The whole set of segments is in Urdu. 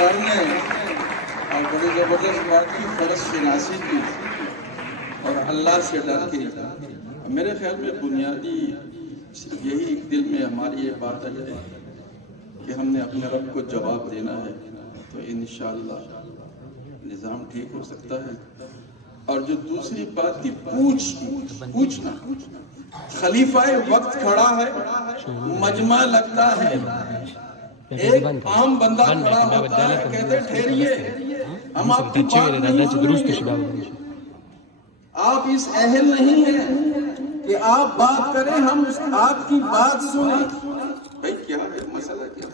سر نے اور بڑی زبردست بات کی، فرض شناسی کی اور اللہ سے ڈر کے. میرے خیال میں بنیادی صرف یہی ایک دل میں ہماری یہ بات ہے کہ ہم نے اپنے رب کو جواب دینا ہے تو انشاءاللہ نظام ٹھیک ہو سکتا ہے. اور جو دوسری بات تھی پوچھنا، خلیفہ وقت کھڑا ہے، مجمع لگتا ہے، ایک عام بندہ کھڑا ہوتا ہے، کہتے ٹھہریے ہم آپ کی بات نہیں سنیں گے، آپ اس اہل نہیں ہیں کہ آپ بات کریں، ہم آپ کی بات سنیں. بھائی کیا ہے مسئلہ؟ کیا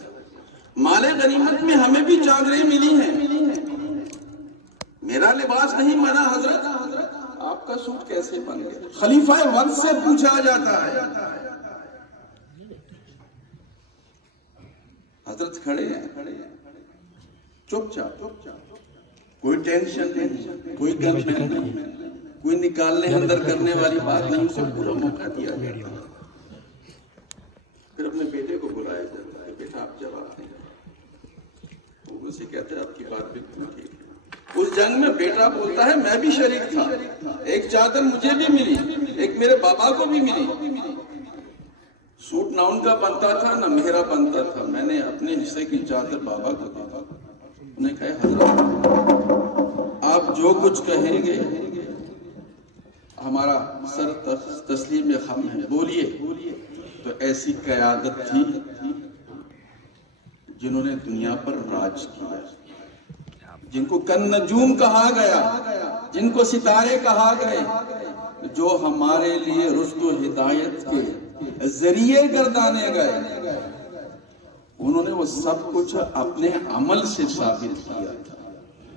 مال غنیمت میں ہمیں بھی چادریں ملی ہیں، میرا لباس نہیں منا حضرت، آپ کا سوٹ کیسے بن گیا؟ خلیفہ وقت سے پوچھا جاتا ہے. حضرت کھڑے ہیں چپ چاپ، کوئی ٹینشن نہیں، کوئی گن نہیں، کوئی نکالنے اندر کرنے والی بات نہیں، اسے پورا موقع دیا جاتا. پھر اپنے بیٹے کو بلایا جاتا ہے، بیٹا آپ جواب دیں. وہ اسے کہتے ہیں آپ کی بات بالکل ٹھیک ہے. اس جنگ میں بیٹا بولتا ہے میں بھی شریک تھا، ایک چادر مجھے بھی ملی، ایک میرے بابا کو بھی ملی. سوٹ نہ ان کا بنتا تھا نہ میرا بنتا تھا، میں نے اپنے حصے کی چادر بابا کو دی. انہیں کہا حضرت آپ جو کچھ کہیں گے ہمارا سر تسلیم خم ہے، بولیے. تو ایسی قیادت تھی جنہوں نے دنیا پر راج کیا، جن کو کن نجوم کہا گیا، جن کو ستارے کہا گئے، جو ہمارے لیے رشد و ہدایت کے ذریعے گردانے گئے. انہوں نے وہ سب کچھ اپنے عمل سے ثابت کیا تھا.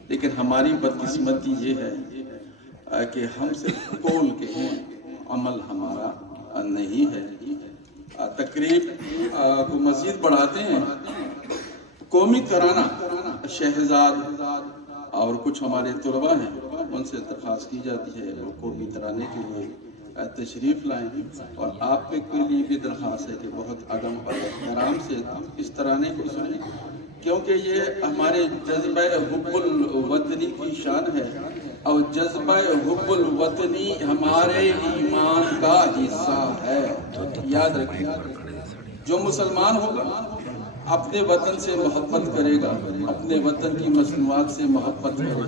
لیکن ہماری بدقسمتی یہ ہے کہ ہم صرف قول کے ہیں، عمل ہمارا نہیں ہے. تقریب کو مزید بڑھاتے ہیں. قومی ترانہ شہزاد اور کچھ ہمارے طلباء ہیں، ان سے درخواست کی جاتی ہے وہ قومی ترانے کے لیے تشریف لائیں. اور آپ کے لیے بھی درخواست ہے کہ بہت ادب اور احترام سے اس ترانے کو سنیں، کیونکہ یہ ہمارے جذبہ حب الوطنی کی شان ہے، اور جذبہ حب الوطنی ہمارے ایمان کا حصہ ہے. یاد رکھیں، جو مسلمان ہوگا اپنے وطن سے محبت کرے گا، اپنے وطن کی مصنوعات سے محبت کرے گا.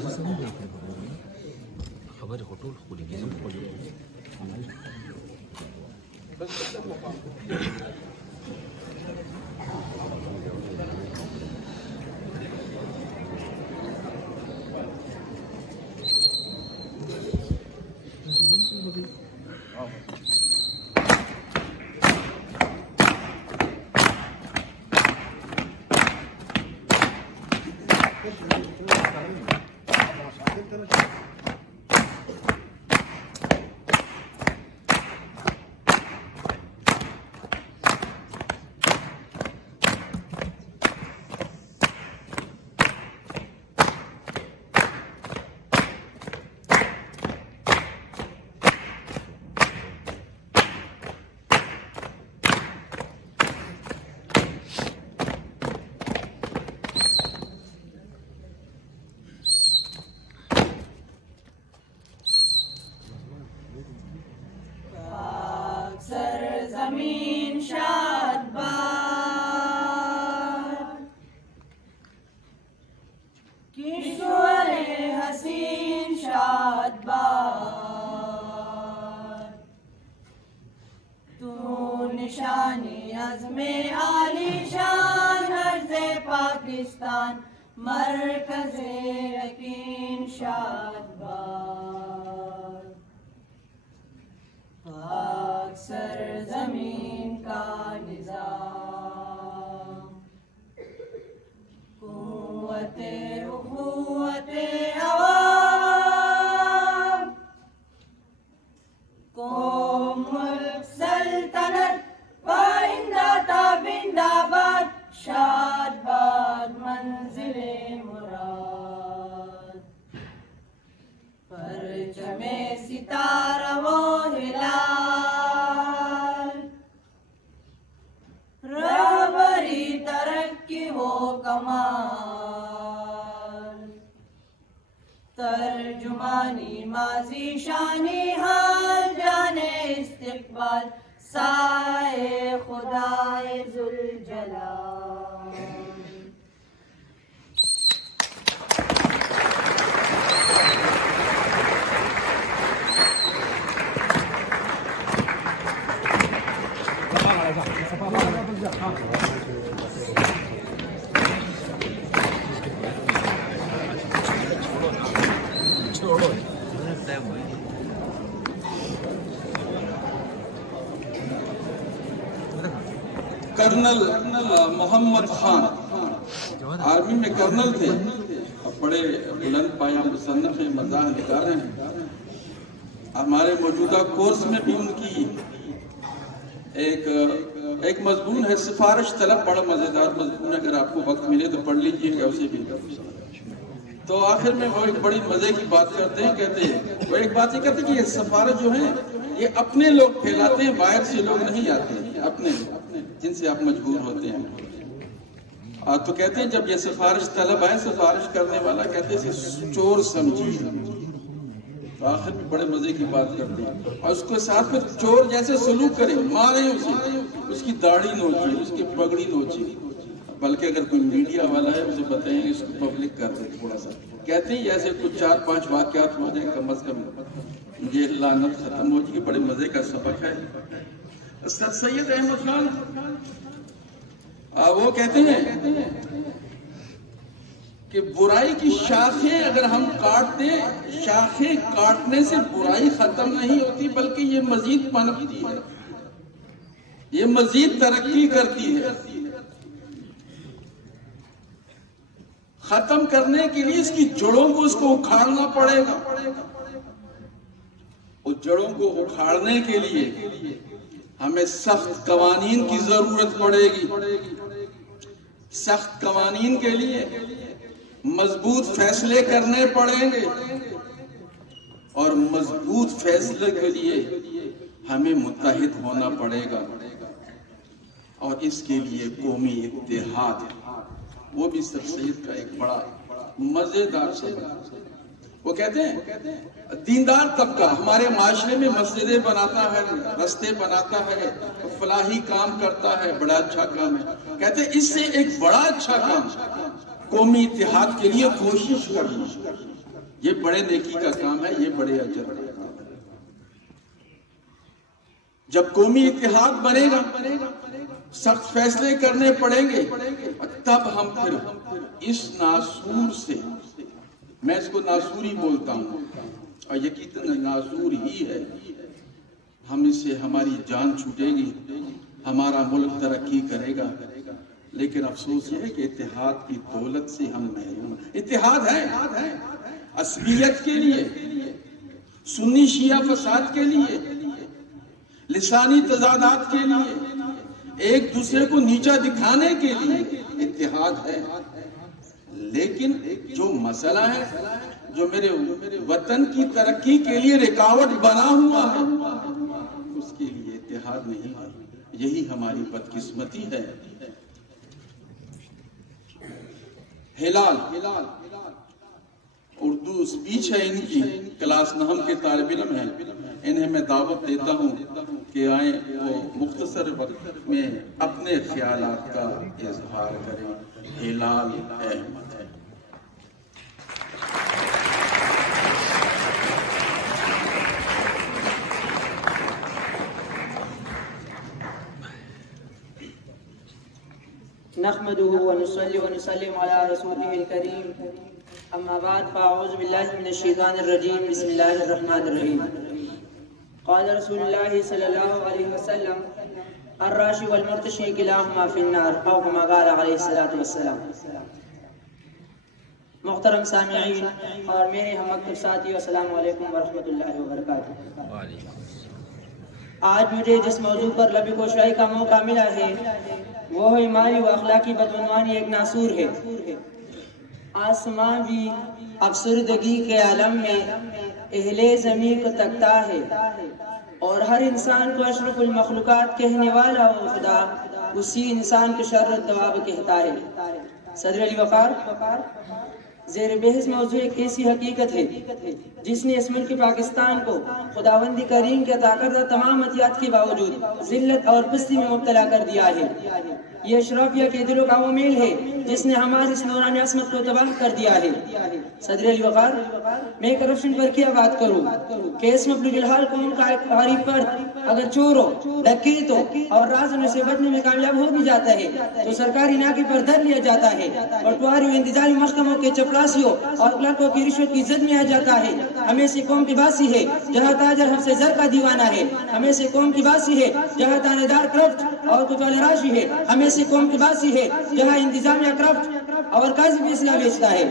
زمین شاد باد کشور حسین شاد باد، تو نشانی عزم عالی شان عرض پاکستان مرکز یقین شاد باد. پاک سرزمین کا نظام، قوت اخوت عوام، قوم ملک سلطنت پائندہ تابندہ باد، شاد باد منزل مراد. پرچم ستارہ و ہلال، رہبری ترقی و کمال، ترجمانی ماضی شانی حال جانے استقبال سائے خدائے ذوالجلال. کرنل محمد خان آرمی میں کرنل تھے، بڑے بلند پایہ مصنف ہیں، مزاح نگار ہیں. ہمارے موجودہ کورس میں بھی ان کی ایک مضمون ہے سفارش طلب، بڑا مزیدار مضمون ہے، اگر آپ کو وقت ملے تو پڑھ لیجئے گا اسے بھی. تو آخر میں وہ ایک بڑی مزے کی بات کرتے ہیں، کہتے ہیں وہ ایک بات یہ کہتے ہیں کہ یہ سفارش جو ہے یہ اپنے لوگ پھیلاتے ہیں، باہر سے لوگ نہیں آتے ہیں، اپنے جن سے آپ مجبور ہوتے ہیں. تو کہتے ہیں جب یہ سفارش طلب ہے، سفارش کرنے والا کہتے ہیں اسے چور سمجھیے. تو آخر میں بڑے مزے کی بات کرتے ہیں اور اس کو ساتھ میں چور جیسے سلوک کریں، ماریں اسے، اس کی داڑھی نوچیں، اس کی پگڑی نوچیں. بلکہ اگر کوئی میڈیا والا ہے اسے بتائیں اس کو پبلک کر دیں تھوڑا سا. کہتے ہیں ایسے کچھ 4-5 واقعات ہو جائیں کم از کم یہ لعنت ختم ہو جائے. بڑے مزے کا سبق ہے. سر سید احمد خان وہ کہتے ہیں کہ برائی کی شاخیں اگر ہم کاٹ دیں، شاخیں کاٹنے سے برائی ختم نہیں ہوتی بلکہ یہ مزید پنپتی ہے، یہ مزید ترقی کرتی ہے. ختم کرنے کے لیے اس کی جڑوں کو اس کو اکھاڑنا پڑے گا. اس جڑوں کو اکھاڑنے کے لیے ہمیں سخت قوانین کی ضرورت پڑے گی. سخت قوانین کے لیے مضبوط فیصلے کرنے پڑیں گے اور مضبوط فیصلے کے لیے ہمیں متحد ہونا پڑے گا. اور اس کے لیے قومی اتحاد، وہ بھی سر سید کا ایک بڑا مزیدار سبق. وہ کہتے ہیں دیندار طبقہ ہمارے معاشرے میں مسجدیں بناتا ہے، رستے بناتا ہے، فلاحی کام کرتا ہے، بڑا اچھا کام ہے. کہتے ہیں اس سے ایک بڑا اچھا کام قومی اتحاد کے لیے کوشش کرنا، یہ بڑے نیکی کا کام ہے، یہ بڑے اجر کا کام ہے. جب قومی اتحاد بنے گا، سخت فیصلے کرنے پڑیں گے، تب ہم پھر اس ناسور سے، میں اس کو ناسوری بولتا ہوں اور یقیناً ناسور ہی ہے، ہم اس سے ہماری جان چھوٹے گی، ہمارا ملک ترقی کرے گا. لیکن افسوس یہ ہے کہ اتحاد کی دولت سے ہم محروم ہیں. اتحاد ہے عصبیت کے لیے، سنی شیعہ فساد کے لیے، لسانی تضادات کے لیے، ایک دوسرے کو نیچا دکھانے کے لیے اتحاد ہے. لیکن جو مسئلہ ہے، جو میرے وطن کی ترقی کے لیے رکاوٹ بنا ہوا ہے، اس کے لیے اتحاد نہیں ہے. یہی ہماری بدقسمتی ہے. ہلال اردو سپیچ ہے ان کی، کلاس 9 کے طالب علم ہیں، انہیں میں دعوت دیتا ہوں کہ آئیں وہ مختصر وقت میں اپنے خیالات کا اظہار کریں. ہلال احمد. نحمده ونصلي ونسلم على رسوله الكريم اما بعد فاعوذ بالله من الشيطان الرجيم بسم الله الرحمن الرحيم. قال رسول الله صلى الله عليه وسلم الراشي والمرتشي كلاهما في النار او كما قال عليه الصلاة والسلام. محترم سامعین اور میرے ہم مکتب ساتھیو، السلام علیکم ورحمۃ اللہ وبرکاتہ. آج مجھے جس موضوع پر لب کوشائی کا موقع ملا ہے وہ ایمانی و اخلاقی بدعنوانی ایک ناسور ہے. آسمان بھی افسردگی کے عالم میں اہل زمین کو تکتا ہے اور ہر انسان کو اشرف المخلوقات کہنے والا وہ خدا اسی انسان کے شر و دواب کہتا ہے. صدر علی وقار زیر بحث موضوع ایک ایسی حقیقت ہے جس نے اس ملک پاکستان کو خداوند کریم کے عطا کردہ تمام عطیات کے باوجود ذلت اور پستی میں مبتلا کر دیا ہے۔ یہ اشرافیہ کے دلوں کا وہ میل ہے جس نے ہماری اس نورانی عصمت کو تباہ کر دیا ہے۔ صدر علی وقار، میں کرپشن پر کیا بات کروں کہ اس مفلوج الحال قوم کا ایک غریب فرد اگر چور ہو، ڈکیت ہو اور رازداروں سے بچنے میں کامیاب ہو بھی جاتا ہے تو سرکاری ناکے پر دھر لیا جاتا ہے، پٹواری و انتظامی محکموں کے چپراسیوں اور کلرکوں کی رشوت کی زد میں آ جاتا ہے۔ ہمیں سے قوم کی باسی ہے جہاں تاجر حفظ زر کا دیوانہ ہے، ہمیں سے قوم کی باسی ہے جہاں تانے دار کرپٹ اور کتوال راشی ہے، ہمیں سے قوم کی باسی ہے جہاں انتظامیہ کرپٹ اور قاضی بھی اسلحہ بیچتا ہے۔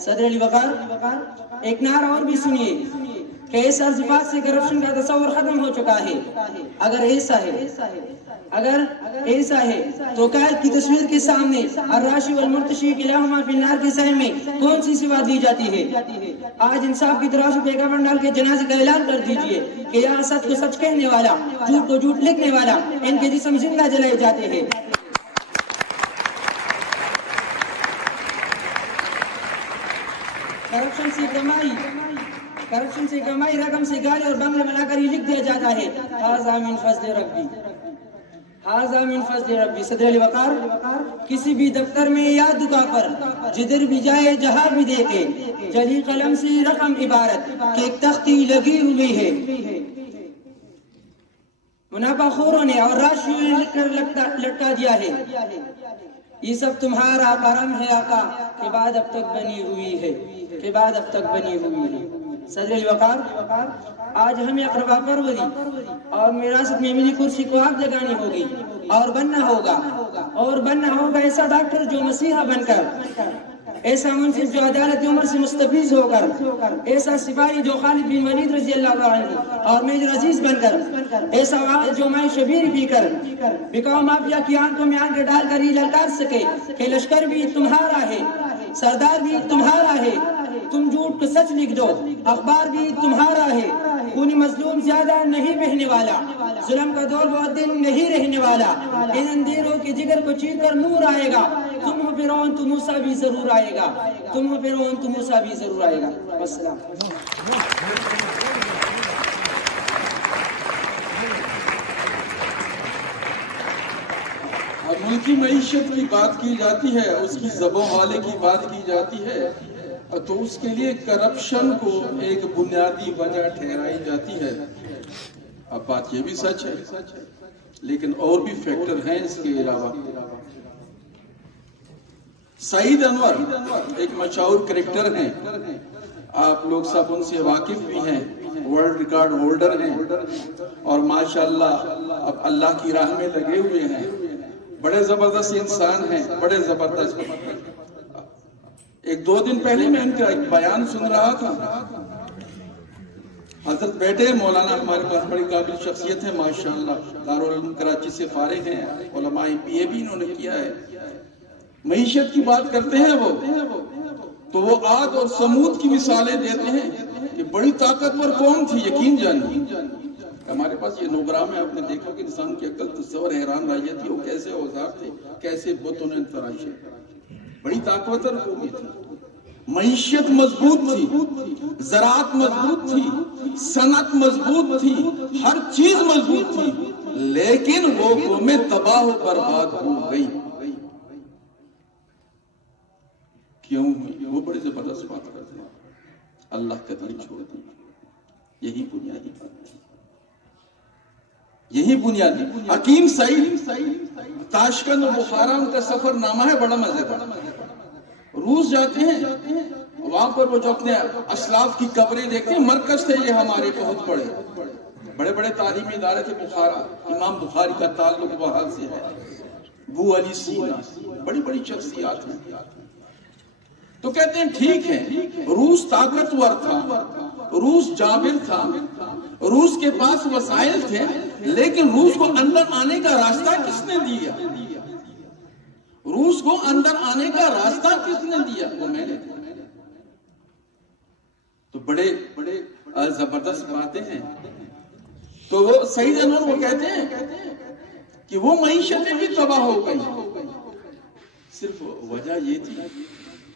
صدر علی وقار، ایک نعرہ اور بھی سنیے کہ اس ارضفات سے کرپشن کا تصور ختم ہو چکا ہے۔ اگر ایسا ہے تو قائد کی تصویر کے سامنے الراشی والمرتشی کلاہما فی النار کے سہن میں کون سی سوا دی جاتی ہے؟ آج انصاف کی ترازو پہ کفن ڈال کے جنازے کا اعلان کر دیجئے کہ یہاں سچ کو سچ کہنے والا، جھوٹ کو جھوٹ لکھنے والا، ان کے جسم زندہ جلائے جاتے ہیں۔ کرپشن سے کمائی رقم سے گاڑی اور بنگلے بنا کر ہی لکھ دیا جاتا ہے ھذا من فضل ربی۔ صدر علی وقار، کسی بھی دفتر میں یا دکان پر جدھر بھی جائے جہاں بھی دیکھے جلی قلم سے رقم عبارت کہ ایک تختی لگی ہوئی ہے، منافع خوروں نے اور راشیوں نے لکھ کر لٹکا دیا ہے، یہ سب تمہارا کرم ہے آقا کہ بعد اب تک بنی ہوئی ہے۔ صدر علی وقار، آج ہمیں اقربا پروری اور میراثت میں ملی کرسی کو آگ لگانی ہوگی اور بننا ہوگا ایسا ڈاکٹر جو مسیحا بن کر، ایسا منصف جو عدالت عمر سے مستفیض ہو کر، ایسا سپاہی جو خالد بن ولید رضی اللہ عنہ اور میجر عزیز بن کر، ایسا واحد جو مائی شبیر پی کر بکاؤ مافیا کی آنکھوں میں آنکھیں ڈال کر یہ للکار سکے کہ لشکر بھی تمہارا ہے، سردار بھی تمہارا ہے، تم جھوٹ کو سچ لکھ دو، اخبار بھی تمہارا ہے، خونی مظلوم زیادہ نہیں بہنے والا، ظلم کا دور بہت دن نہیں رہنے والا، ان اندھیروں کے جگر کو چیر کر نور آئے گا، تم ہو فرعون تو موسیٰ بھی ضرور آئے گا، والسلام۔ ملکی معیشت کی بات کی جاتی ہے، اس کی زبوں والے کی بات کی جاتی ہے تو اس کے لیے کرپشن کو ایک بنیادی وجہ ٹھہرائی جاتی ہے۔ اب بات یہ بھی سچ ہے لیکن اور بھی فیکٹر ہیں اس کے علاوہ۔ سعید انور ایک مشہور کریکٹر ہیں، آپ لوگ سب ان سے واقف بھی ہیں، ورلڈ ریکارڈ ہولڈر ہیں اور ماشاءاللہ اب اللہ کی راہ میں لگے ہوئے ہیں، بڑے زبردست انسان ہیں، بڑے زبردست۔ ایک دو دن پہلے میں ان کا ایک بیان سن رہا تھا، حضرت بیٹے مولانا ہمارے پاس بڑی قابل شخصیت ہے ماشاءاللہ، دارالعلوم کراچی سے فارغ ہیں، علماء پی اے بھی انہوں نے کیا ہے، معیشت کی بات کرتے ہیں وہ تو وہ عاد اور سمود کی مثالیں دیتے ہیں کہ بڑی طاقتور قوم تھی، یقین جانیے ہمارے پاس یہ نوگرام ہے، آپ نے دیکھا کہ انسان کی عقل تصور حیران رہ جاتی ہے، وہ کیسے اوزار تھے، کیسے بتوں نے تراشے، بڑی طاقتور قوم تھی، معیشت مضبوط تھی، زراعت مضبوط تھی، صنعت مضبوط تھی، ہر چیز مضبوط تھی، لیکن وہ قومیں تباہ و برباد ہو گئی۔ کیوں ہوئی؟ وہ بڑے زبردست بات کرتے ہیں، اللہ کا دین چھوڑ دیں، یہی بنیادی بات ہے، یہی بنیادی۔ حکیم سعید تاشکند اور بخارا ان کا سفر نامہ ہے، بڑا مزیدار۔ روس جاتے ہیں، وہاں پر وہ جو اپنے اسلاف کی قبریں دیکھتے ہیں، مرکز تھے یہ ہمارے بہت بڑے بڑے تعلیمی ادارے تھے بخارا، امام بخاری کا تعلق وہاں سے ہے، ابو علی سینا، بڑی شخصیات ہیں۔ تو کہتے ہیں ٹھیک ہے، روس طاقتور تھا، روس جابر تھا، روس کے پاس وسائل تھے، لیکن روس کو اندر آنے کا راستہ کس نے دیا؟ روس کو اندر آنے کا راستہ کس نے دیا؟ وہ میں نے دیا۔ تو بڑے زبردست باتیں ہیں۔ تو وہ سعید انور وہ کہتے ہیں کہ وہ معیشتیں بھی تباہ ہو گئی، صرف وجہ یہ تھی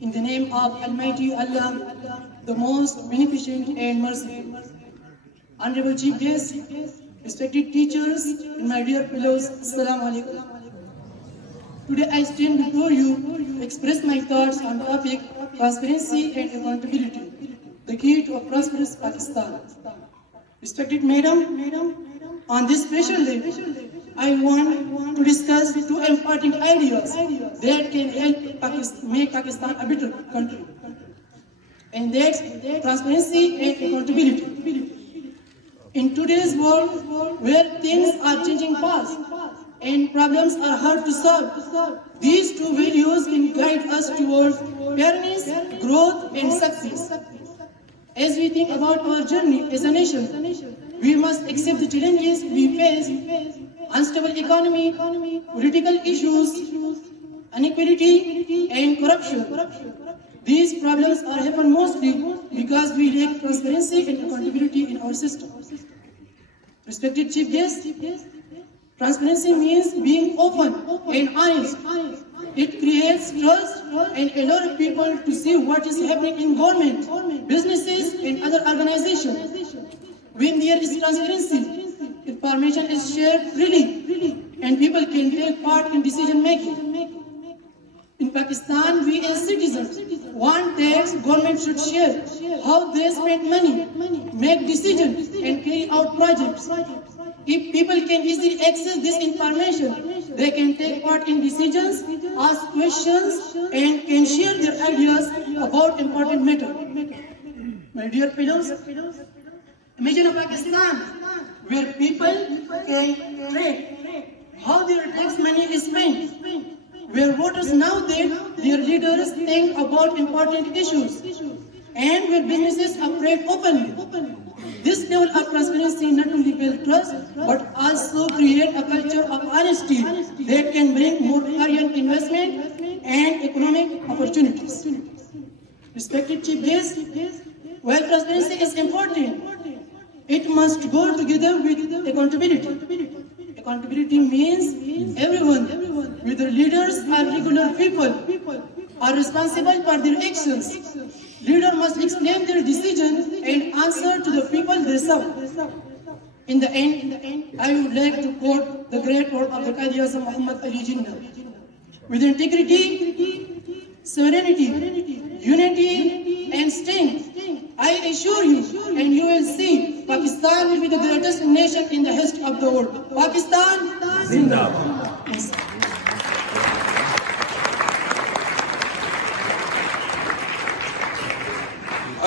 In the name of Almighty Allah, the most beneficent and merciful. Honorable Chief Guest, respected teachers, and my dear fellows, Assalamu alaikum. Today I stand before you to express my thoughts on topic transparency and accountability, the key to a prosperous Pakistan. Respected Madam, on this special day, I want to discuss two important ideas that can help make Pakistan a better country. And that's transparency and accountability. In today's world, where things are changing fast and problems are hard to solve, these two values can guide us towards fairness, growth, and success. As we think about our journey as a nation, we must accept the challenges we face: unstable economy, political issues, inequality, and corruption. These problems are happen mostly because we lack transparency and accountability in our system. Respected Chief Guest, transparency means being open and honest. It creates trust and allows people to see what is happening in government, businesses, and other organizations. When there is transparency, information is shared freely, and people can take part in decision making. In Pakistan, we as citizens want that government should share how they spend money, make decisions, and carry out projects. If people can easily access this information, they can take part in decisions, ask questions, and can share their ideas about important matters. My dear fellows, imagine a Pakistan where people can track how their tax money is spent, where voters know that their leaders think about important issues, and where businesses operate openly. This level of transparency not only builds trust, but also create a culture of honesty that can bring more foreign investment and economic opportunities. Respected Chief Guest, while transparency is important, it must go together with accountability. Accountability means everyone, whether leaders or regular people, are responsible for their actions. Leaders must explain their decisions and answer to the people they serve. In the end, I would like to quote the great word of the Qaidi Azam Muhammad Ali Jinnah: with integrity, serenity, unity, and strength, I assure you, and you will see, Pakistan will be the greatest nation in the history of the world. Pakistan Zindabad. Yes.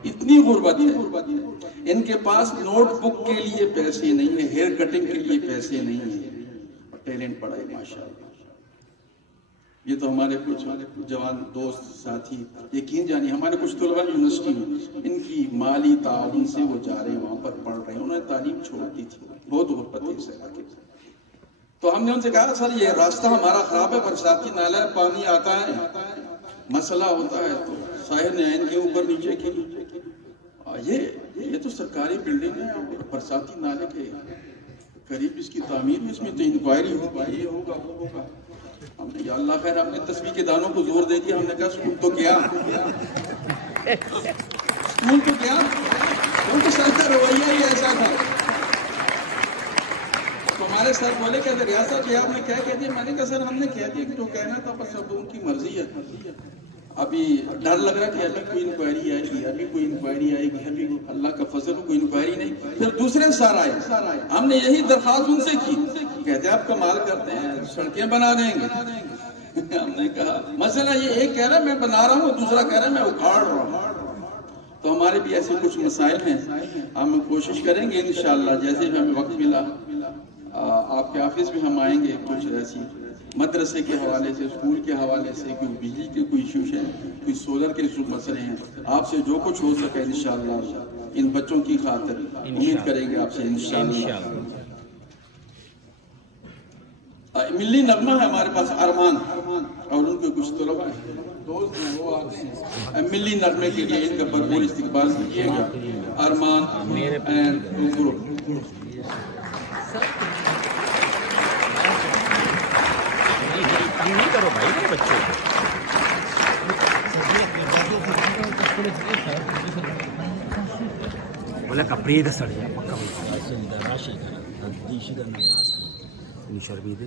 اتنی غربت ہے، ان کے پاس نوٹ بک کے لیے پیسے نہیں ہیں، ہیئر کٹنگ کے لیے پیسے نہیں ہیں، اور ٹیلنٹ پڑا ہے ماشاءاللہ۔ یہ تو ہمارے کچھ جوان دوست ساتھی یقین جانی، ہمارے کچھ طلباء یونیورسٹی میں ان کی مالی تعاون سے وہ جا رہے ہیں، وہاں پر پڑھ رہے ہیں، انہوں نے تعلیم چھوڑ دی تھی، بہت غربت ہے اس علاقے میں۔ تو ہم نے ان سے کہا سر یہ راستہ ہمارا خراب ہے، برساتی نالے پانی آتا ہے، مسئلہ ہوتا ہے، تو صاحب نے عین کے اوپر نیچے کی، یہ تو سرکاری بلڈنگ ہے، برساتی نالے کے قریب اس کی تعمیر، اس میں تو انکوائری ہوگا، یہ ہوگا وہ ہوگا۔ ہم نے یا اللہ خیر، ہم نے تسبیح کے دانوں کو زور دے دیا، ہم نے کہا سکول تو کیا، سکول تو کیا، ان کے ساتھ رویہ ہی ایسا تھا۔ تو ہمارے سر بولے کہ ریاست یہ آپ نے کیا کہہ دیا؟ میں نے کہا سر ہم نے کہہ دیا کہ جو کہنا تھا بس اب ان کی مرضی ہے، ابھی ڈر لگ رہا کہ ابھی کوئی انکوائری آئے گی، ابھی کوئی انکوائری آئے گی، ابھی اللہ کا فضل ہو کوئی انکوائری نہیں۔ پھر دوسرے سر آئے، ہم نے یہی درخواست ان سے کی، کہتے آپ کمال کرتے ہیں، سڑکیں بنا دیں گے۔ ہم نے کہا مسئلہ یہ ایک کہہ رہا ہے میں بنا رہا ہوں، دوسرا کہہ رہا ہے میں اکھاڑ رہا ہوں۔ تو ہمارے بھی ایسے کچھ مسائل ہیں، ہم کوشش کریں گے انشاءاللہ جیسے بھی ہمیں وقت ملا آپ کے آفس میں ہم آئیں گے، کچھ ایسی مدرسے کے حوالے سے، اسکول کے حوالے سے، کوئی بجلی کے کوئی ایشوز ہیں، کوئی سولر کے مسئلے ہیں، آپ سے جو کچھ ہو سکے انشاءاللہ ان بچوں کی خاطر امید کریں گے آپ سے انشاءاللہ۔ ملی نغمہ ہے ہمارے پاس ارمان، اور ان کے کچھ طلباء ہیں، دوست ہیں، وہ آپ سے ملی نغمے کے لیے ان کا بھرپور استقبال کیجیے گا۔ ارمان اینڈ گروپ۔ نہیں کرو بھائی میرے بچوں کو، بولا کپڑے دے سڑ گیا پکا شربی دے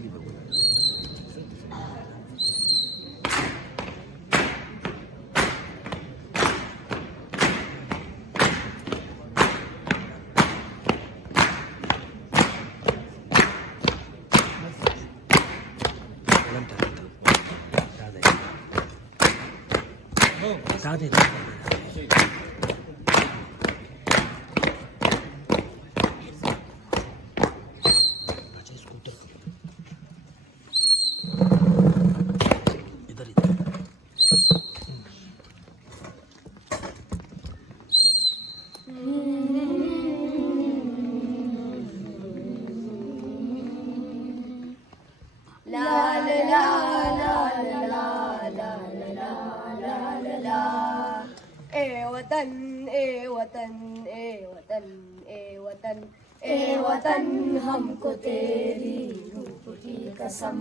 اے وطن ہم کو تیری روپ کی قسم،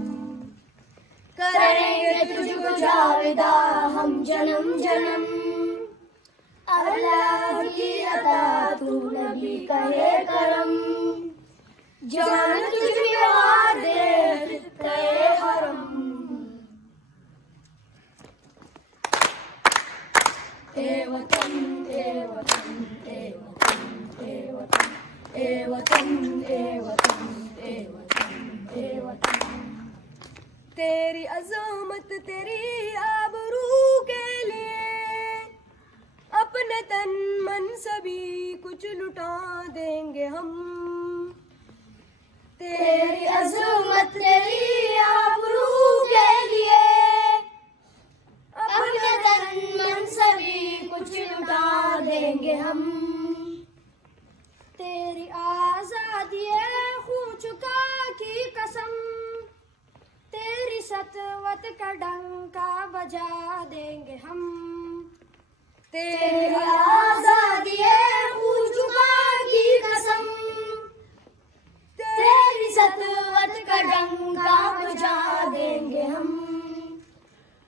کریں گے تجھ کو جاویدہ ہم جنم جنم، اللہ کی عطا تو نبی کا ہے کرم، جان تجھ میں وعدے خطے حرم، اے وطن اے وطن اے وطن اے وطن اے وطن اے وطن اے وطن اے وطن، تیری عظمت تیری آبرو کے لیے اپنے تن من سبھی کچھ لٹا دیں گے ہم، تیری عظمت تیری آبرو کے لیے اپنے تن من سبھی کچھ لٹا دیں گے ہم، تیری آزادی خون چکا کی قسم، تیری سطوت کا ڈنکا بجا دیں گے ہم، تیری آزادی خون چکا کی قسم، تیری سطوت کا ڈنکا بجا دیں گے ہم،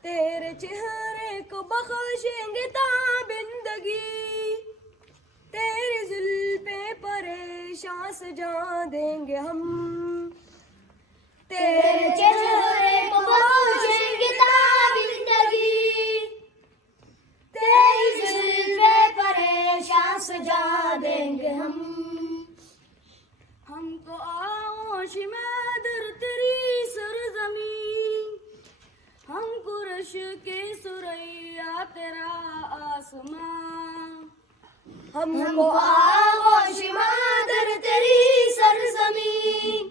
تیرے چہرے کو بخشیں گے تابندگی، تیری زلفیں پریشاں سجا دیں گے ہم، تیرے چہرے کو بخشیں گے تابندگی، تیری زلفیں پریشاں سجا دیں گے ہم کو آغوش میں در تیری سرزمین، ہم کو رش کے سریا تیرا آسمان، ہم کو آغوش مادر تیری سرزمین،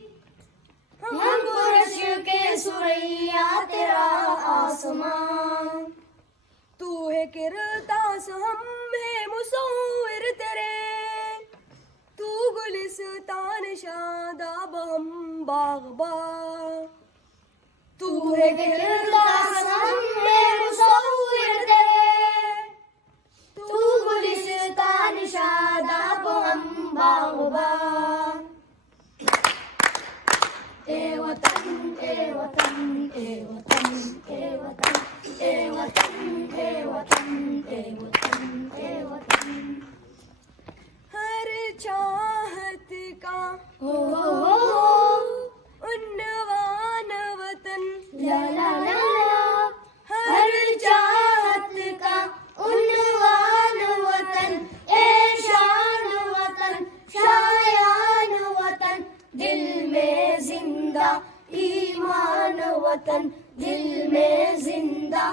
ہم کو رش کے سریا تیرا آسمان، تو ہے کرتاس ہم ہے مصور تیرے، تو گلستان شاداب ہم باغباں، تو ہے کرتاس ہم ہے مصور تیرے، تو گلستان شاداب ہم باغباں، اے وطن اے وطن اے وطن اے وطن اے وطن اے وطن اے وطن اے وطن، ہر چاہت کا عنوان وطن، لا لا لا لا، ہر چاہت کا عنوان وطن، اے شان وطن شایان وطن، دل میں زندہ ایمان وطن، دل میں زندہ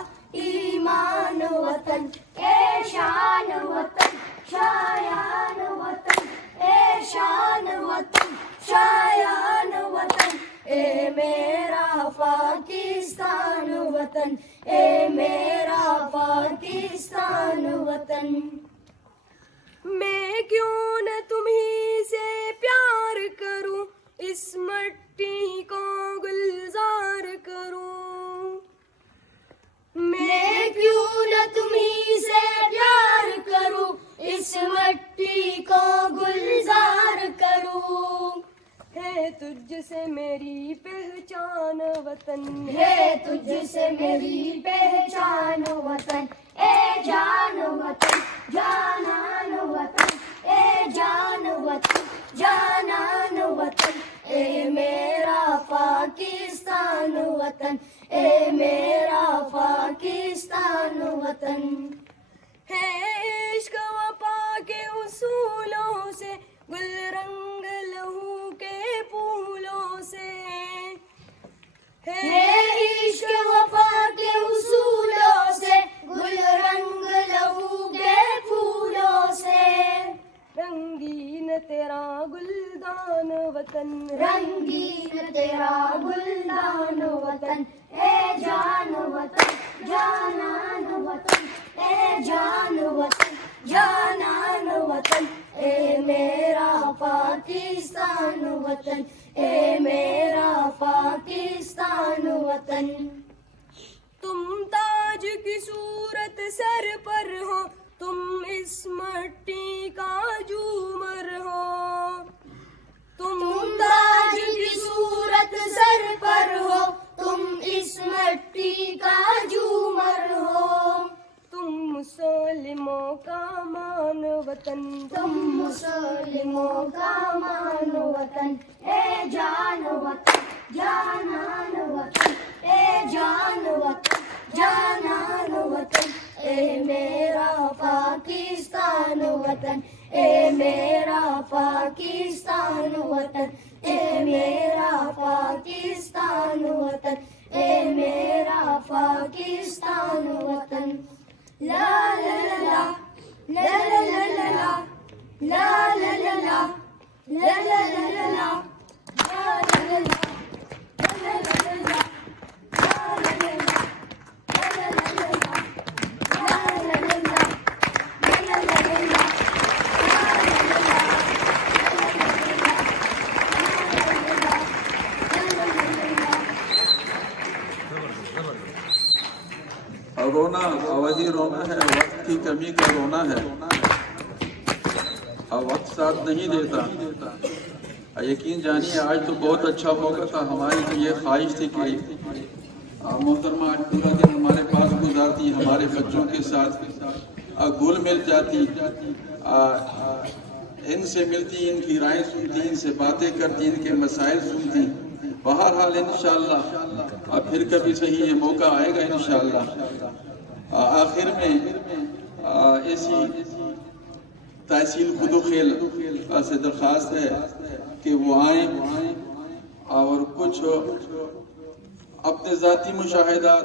ایمان وطن، اے شان وطن شایان وطن، اے شان وطن شایان وطن، اے میرا پاکستان وطن، اے میرا پاکستان وطن، میں کیوں نہ تمہیں سے پیار کروں، اس مٹی کو گلزار کروں، میں کیوں نہ تمہیں سے پیار کروں، اس مٹی کو گلزار کروں، ہے تجھ سے میری پہچان وطن، ہے تجھ سے میری پہچان وطن، اے جان وطن جانان وطن، اے جان وطن جانان وطن، اے میرا پاکستان وطن، اے میرا پاکستان وطن، ہے عشق وفا کے اصولوں سے، گل رنگ لہو کے پھولوں سے، ہے عشق وفا کے اصولوں سے، گل رنگ لہو کے پھولوں سے، رنگین تیرا گلدان وطن، رنگین تیرا گلدان وطن، اے جان وطن جانان وطن، اے جان وطن جانان وطن، اے میرا پاکستان وطن، اے میرا پاکستان وطن، تم تاج کی صورت سر پر ہو، تم اس مٹی کا جومر ہو، تم تاج کی صورت سر پر ہو، تم اس مٹی کا جومر ہو، تم مسلموں کا مان وطن، تم مسلموں کا مان وطن، اے جان وطن جانان وطن، اے جان وطن جانان وطن، اے میرا پاکستان وطن، اے میرا پاکستان وطن، اے میرا پاکستان وطن، اے میرا پاکستان وطن، لا لا لا لا لا لا لا لا لا لا لا لا لا لا لا رونا وہی رونا ہے، وقت کی کمی کا رونا ہے، اور وقت ساتھ نہیں دیتا۔ یقین جانیے آج تو بہت اچھا موقع تھا، ہماری تو یہ خواہش تھی کہ محترمہ آج پورا دن ہمارے پاس گزارتی، ہمارے بچوں کے ساتھ گھل مل جاتی، ان سے ملتی، ان کی رائے سنتی، ان سے باتیں کرتی، ان کے مسائل سنتی۔ بہرحال انشاءاللہ پھر کبھی صحیح یہ موقع آئے گا انشاءاللہ۔ آخر میں ایسی تحصیل خدوخیل سے درخواست ہے کہ وہ آئیں اور کچھ اپنے ذاتی مشاہدات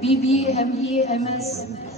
BBA, MBA, MS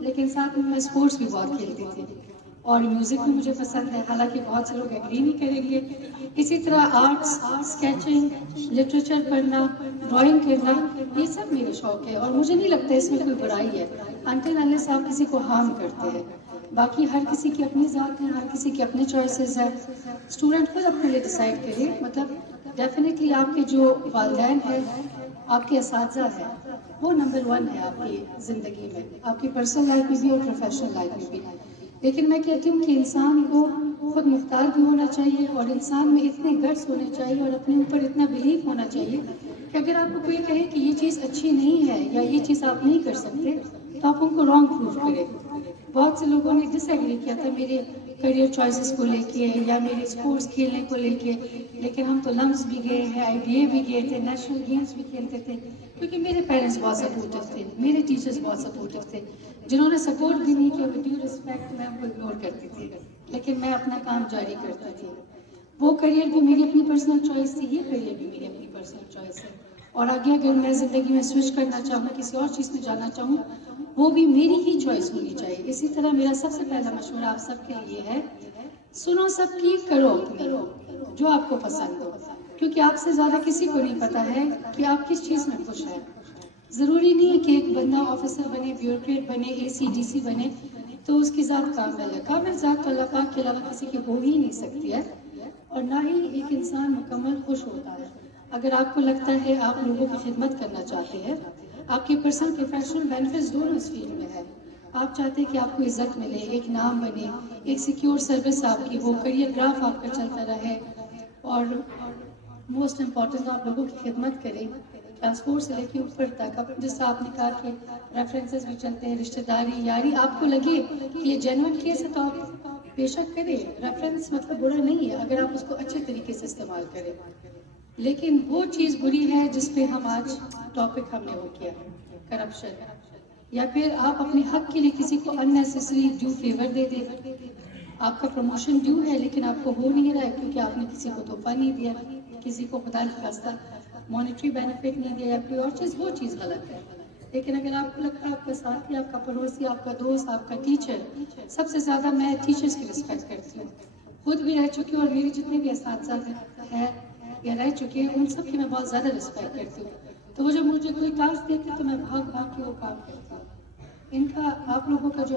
لیکن ساتھ میں اسپورٹس بھی بہت کھیلتی تھی اور میوزک بھی مجھے پسند ہے، حالانکہ بہت سے لوگ ایگری نہیں کریں گے. اسی طرح آرٹس، اسکیچنگ، لٹریچر پڑھنا، ڈرائنگ کرنا، یہ سب میرے شوق ہے اور مجھے نہیں لگتا اس میں کوئی برائی ہے انٹل انلیس آپ کسی کو ہارم کرتے ہیں. باقی ہر کسی کی اپنی ذات ہے، ہر کسی کے اپنے چوائسیز ہیں. اسٹوڈنٹ خود اپنے لیے ڈیسائیڈ کرے. مطلب ڈیفینیٹلی آپ کے جو والدین ہیں، آپ کے اساتذہ ہیں، وہ نمبر 1 ہے آپ کی زندگی میں، آپ کی پرسنل لائف میں بھی اور پروفیشنل لائف میں بھی. لیکن میں کہتی ہوں کہ انسان کو خود مختار بھی ہونا چاہیے اور انسان میں اتنے گٹس ہونے چاہیے اور اپنے اوپر اتنا بلیف ہونا چاہیے کہ اگر آپ کو کوئی کہے کہ یہ چیز اچھی نہیں ہے یا یہ چیز آپ نہیں کر سکتے تو آپ ان کو رانگ پروف کریں. بہت سے لوگوں نے ڈس ایگری کیا تھا میرے کریئر چوائسیز کو لے کے یا میرے اسپورٹس کھیلنے کو لے کے، لیکن ہم تو لمس بھی گئے ہیں، IBA بھی گئے تھے، نیشنل گیمز بھی کھیلتے تھے، کیونکہ میرے پیرنٹس بہت سپورٹیو تھے، میرے ٹیچرز بہت سپورٹیو تھے، جنہوں نے سپورٹ بھی نہیں کیا. ڈیو رسپیکٹ میں ان کو اگنور کرتی تھی، لیکن میں اپنا کام جاری کرتی تھی. وہ کریئر بھی میری اپنی پرسنل چوائس تھی، یہ کریئر بھی میری اپنی پرسنل چوائس ہے. اور آگے اگر میں زندگی میں سوئچ کرنا چاہوں، کسی اور چیز میں جانا چاہوں، وہ بھی میری ہی چوائس ہونی چاہیے. اسی طرح میرا سب سے پہلا مشورہ آپ سب کے لیے ہے، سنو سب کی، کرو اپنی، جو آپ کو پسند ہو، کیونکہ آپ سے زیادہ کسی کو نہیں پتا ہے کہ آپ کس چیز میں خوش ہیں. ضروری نہیں ہے کہ ایک بندہ آفیسر بنے، بیوروکریٹ بنے، AC DC بنے تو اس کی ذات کامل ہے. کامل ذات تو اللہ پاک کے علاوہ کسی کی ہو ہی نہیں سکتی ہے، اور نہ ہی ایک انسان مکمل خوش ہوتا ہے. اگر آپ کو لگتا ہے آپ لوگوں کی خدمت کرنا چاہتے ہیں، آپ کے پرسنل پروفیشنل بینیفٹس دونوں اس فیلڈ میں ہے، آپ چاہتے ہیں کہ آپ کو عزت ملے، ایک نام بنے، ایک سیکیور سروس آپ کی ہو، کریئر گراف آپ کا چلتا رہے، اور موسٹ امپورٹنٹ آپ لوگوں کی خدمت کریں کلاس 4 سے لے کے اوپر تک. اب جس سے آپ نے کہا کہ ریفرنسز بھی چلتے ہیں، رشتہ داری، یاری، آپ کو لگے کہ یہ جینوئن کیس ہے تو آپ بے شک کریں. ریفرنس مطلب برا نہیں ہے اگر آپ اس کو اچھے طریقے سے استعمال کریں، لیکن وہ چیز بری ہے جس پہ ہم آج ٹاپک ہم نے وہ کیا، کرپشن، یا پھر آپ اپنے حق کے لیے کسی کو اننیسیسری ڈیو فیور دے دیں. آپ کا پروموشن ڈیو ہے لیکن آپ کو ہو نہیں رہا ہے کیونکہ آپ نے کسی کو تحفہ نہیں دیا، کسی کو خدا نخواستہ مانیٹری بینیفٹ نہیں دیا، یا کوئی اور چیز، وہ چیز غلط ہے. لیکن اگر آپ کو لگتا ہے آپ کا ساتھی، آپ کا پڑوسی، آپ کا دوست، آپ کا ٹیچر، سب سے زیادہ میں ٹیچرز کی رسپیکٹ کرتی ہوں، خود بھی رہ چکی ہوں اور میری جتنے بھی اساتذہ ہیں یا رہ چکے ہیں ان سب کی میں بہت زیادہ رسپیکٹ کرتی ہوں. تو وہ جب مجھے کوئی ٹاسک دیتے تو میں بھاگ بھاگ کے وہ کام کرتی ہوں. ان کا آپ لوگوں کا جو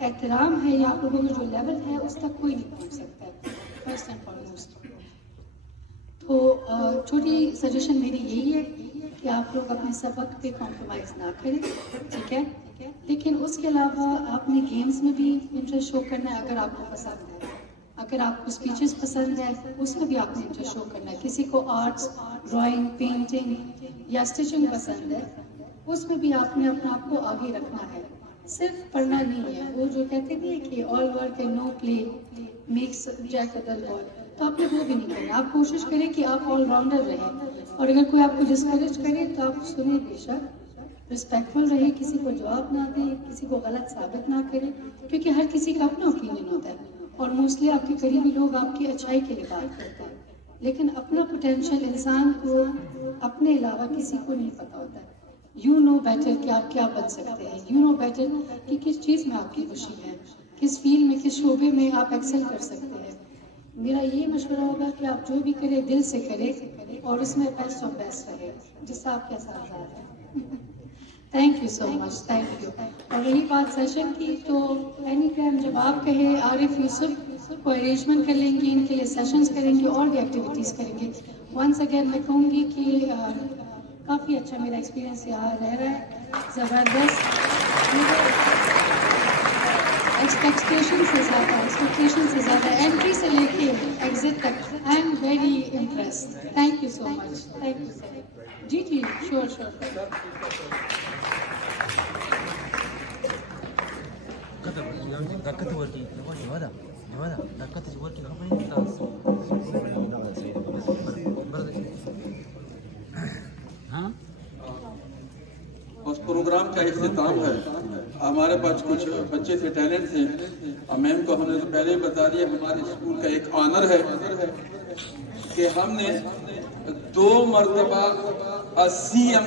احترام ہے یا آپ لوگوں کا جو لیول ہے اس تک کوئی نہیں پہنچ سکتا ہے، فرسٹ اینڈ فارموسٹ. تو چھوٹی سجیشن میری یہی ہے کہ آپ لوگ اپنے سبق پہ کمپرومائز نہ کریں، ٹھیک ہے؟ لیکن اس کے علاوہ آپ نے گیمز میں بھی انٹرسٹ شو کرنا ہے اگر آپ کو پسند ہے. اگر آپ کو اسپیچز پسند ہے اس میں بھی آپ نے انٹرسٹ شو کرنا ہے. کسی کو آرٹس، ڈرائنگ، پینٹنگ یا اسٹیچنگ پسند ہے اس میں بھی آپ نے اپنے آپ کو آگے رکھنا ہے، صرف پڑھنا نہیں ہے. وہ جو کہتے ہیں کہ all work and no play makes Jack a dull boy, تو آپ نے وہ بھی نہیں کرنا. آپ کوشش کریں کہ آپ آل راؤنڈر رہیں، اور اگر کوئی آپ کو ڈسکریج کرے تو آپ سنیں بے شک، رسپیکٹفل رہے، کسی کو جواب نہ دیں، کسی کو غلط ثابت نہ کریں، کیونکہ ہر کسی کا اپنا اوپینین ہوتا ہے اور موسٹلی آپ کے قریبی لوگ آپ کی اچھائی کے لیے بات کرتے ہیں. لیکن اپنا پوٹینشیل انسان کو اپنے علاوہ کسی کو نہیں پتا ہوتا ہے. یو نو بیٹر کہ آپ کیا بن سکتے ہیں، یو نو بیٹر کہ کس چیز میں آپ کی خوشی ہے، کس فیلڈ میں، کس شعبے میں آپ ایکسل کر سکتے ہیں. میرا یہ مشورہ ہوگا کہ آپ جو بھی کریں دل سے کریں اور اس میں بیسٹ آف بیسٹ رہے، جس سے آپ کے ساتھ ہیں. Thank you so much, thank you. اور رہی بات سیشن کی، تو اینی ٹائم جب آپ کہیں عارف یوسف کو ارینجمنٹ کر لیں گے، ان کے لیے سیشنز کریں گے اور بھی ایکٹیویٹیز کریں گے. ونس اگین میں کہوں گی کہ کافی اچھا میرا ایکسپیرینس یہاں رہ رہا ہے، زبردست. ایکسپیکٹیشن سے زیادہ انٹری سے لے کے ایگزٹ تک I am very impressed. Thank you so much, thank you sir. جی جی، شور شور. اس پروگرام کا اختتام ہے. ہمارے پاس کچھ بچے تھے، ٹیلنٹ تھے، میم کو ہم نے تو پہلے ہی بتا دیا. ہمارے اسکول کا ایک آنر ہے کہ ہم نے 2 مرتبہ CM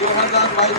2022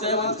7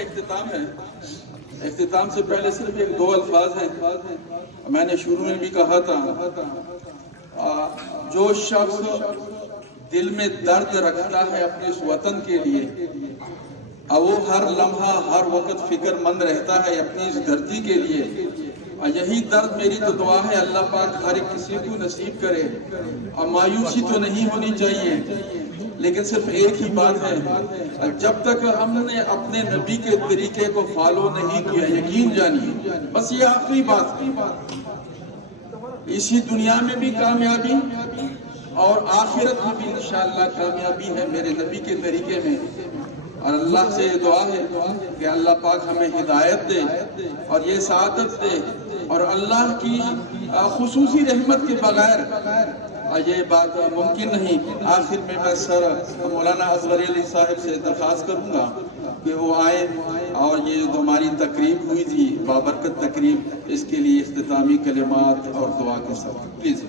کا اختتام ہے. اختتام سے پہلے صرف ایک دو الفاظ ہیں. میں نے شروع میں بھی کہا تھا جو شخص دل میں درد رکھتا ہے اپنے اس وطن کے لیے اور وہ ہر لمحہ ہر وقت فکر مند رہتا ہے اپنی اس دھرتی کے لیے. اور یہی درد میری تو دعا ہے اللہ پاک ہر ایک کسی کو نصیب کرے. اور مایوسی تو نہیں ہونی چاہیے لیکن صرف ایک ہی بات ہے جب تک ہم نے اپنے نبی کے طریقے کو فالو نہیں کیا یقین جانیے بس یہ آخری بات اسی دنیا میں بھی کامیابی اور آخرت میں بھی انشاءاللہ کامیابی ہے میرے نبی کے طریقے میں. اور اللہ سے یہ دعا ہے کہ اللہ پاک ہمیں ہدایت دے اور یہ سعادت دے اور اللہ کی خصوصی رحمت کے بغیر یہ بات ممکن نہیں. آخر میں سر مولانا اصغر علی صاحب سے درخواست کروں گا کہ وہ آئے اور یہ جو ہماری تقریب ہوئی تھی بابرکت تقریب اس کے لیے اختتامی کلمات اور دعا کے ساتھ پلیز.